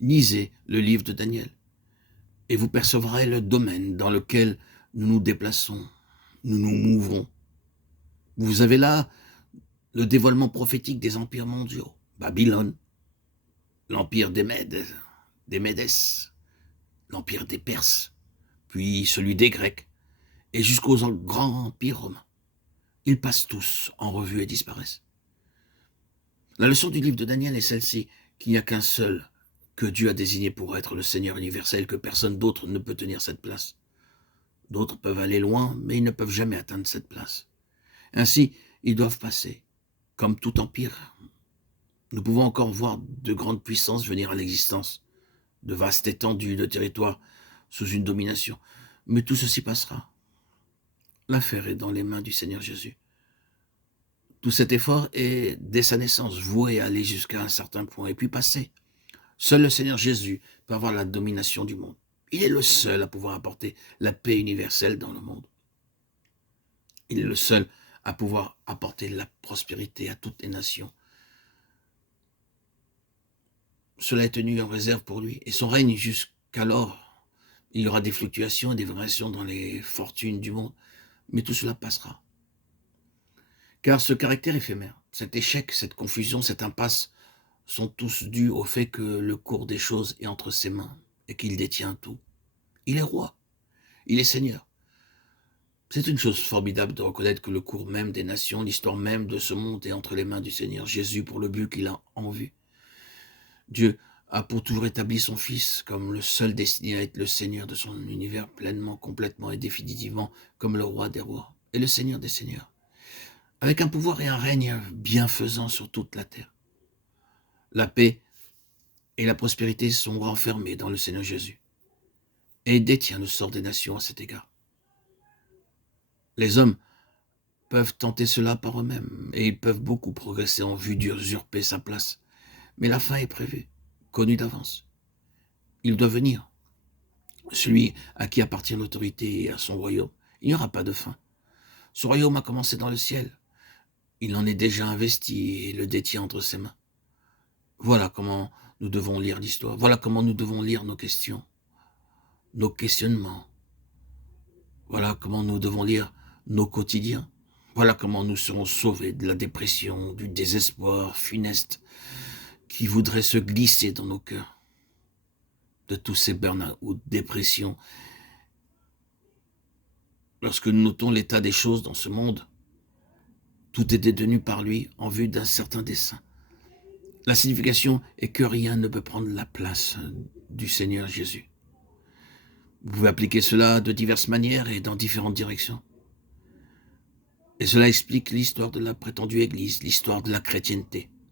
Lisez le livre de Daniel et vous percevrez le domaine dans lequel nous nous déplaçons, nous nous mouvons. Vous avez là le dévoilement prophétique des empires mondiaux. Babylone, l'empire des Médès, l'empire des Perses, puis celui des Grecs, et jusqu'aux grands empires romains. Ils passent tous en revue et disparaissent. La leçon du livre de Daniel est celle-ci, qu'il n'y a qu'un seul que Dieu a désigné pour être le Seigneur universel, que personne d'autre ne peut tenir cette place. D'autres peuvent aller loin, mais ils ne peuvent jamais atteindre cette place. Ainsi, ils doivent passer, comme tout empire. Nous pouvons encore voir de grandes puissances venir à l'existence, de vastes étendues de territoire sous une domination. Mais tout ceci passera. L'affaire est dans les mains du Seigneur Jésus. Tout cet effort est, dès sa naissance, voué à aller jusqu'à un certain point et puis passer. Seul le Seigneur Jésus peut avoir la domination du monde. Il est le seul à pouvoir apporter la paix universelle dans le monde. Il est le seul à pouvoir apporter la prospérité à toutes les nations. Cela est tenu en réserve pour lui. Et son règne jusqu'alors, il y aura des fluctuations et des variations dans les fortunes du monde. Mais tout cela passera. Car ce caractère éphémère, cet échec, cette confusion, cette impasse, sont tous dus au fait que le cours des choses est entre ses mains et qu'il détient tout. Il est roi, il est seigneur. C'est une chose formidable de reconnaître que le cours même des nations, l'histoire même de ce monde est entre les mains du Seigneur Jésus pour le but qu'il a en vue. Dieu a pour toujours établi son Fils comme le seul destiné à être le Seigneur de son univers pleinement, complètement et définitivement comme le roi des rois et le Seigneur des seigneurs, avec un pouvoir et un règne bienfaisant sur toute la terre. La paix et la prospérité sont renfermées dans le Seigneur Jésus et il détient le sort des nations à cet égard. Les hommes peuvent tenter cela par eux-mêmes et ils peuvent beaucoup progresser en vue d'usurper sa place. Mais la fin est prévue, connue d'avance. Il doit venir, celui à qui appartient l'autorité et à son royaume. Il n'y aura pas de fin. Ce royaume a commencé dans le ciel. Il en est déjà investi et le détient entre ses mains. Voilà comment nous devons lire l'histoire. Voilà comment nous devons lire nos questions, nos questionnements. Voilà comment nous devons lire nos quotidiens. Voilà comment nous serons sauvés de la dépression, du désespoir funeste qui voudrait se glisser dans nos cœurs, de tous ces burn-out ou dépressions. Lorsque nous notons l'état des choses dans ce monde, tout est détenu par lui en vue d'un certain dessein. La signification est que rien ne peut prendre la place du Seigneur Jésus. Vous pouvez appliquer cela de diverses manières et dans différentes directions. Et cela explique l'histoire de la prétendue Église, l'histoire de la chrétienté.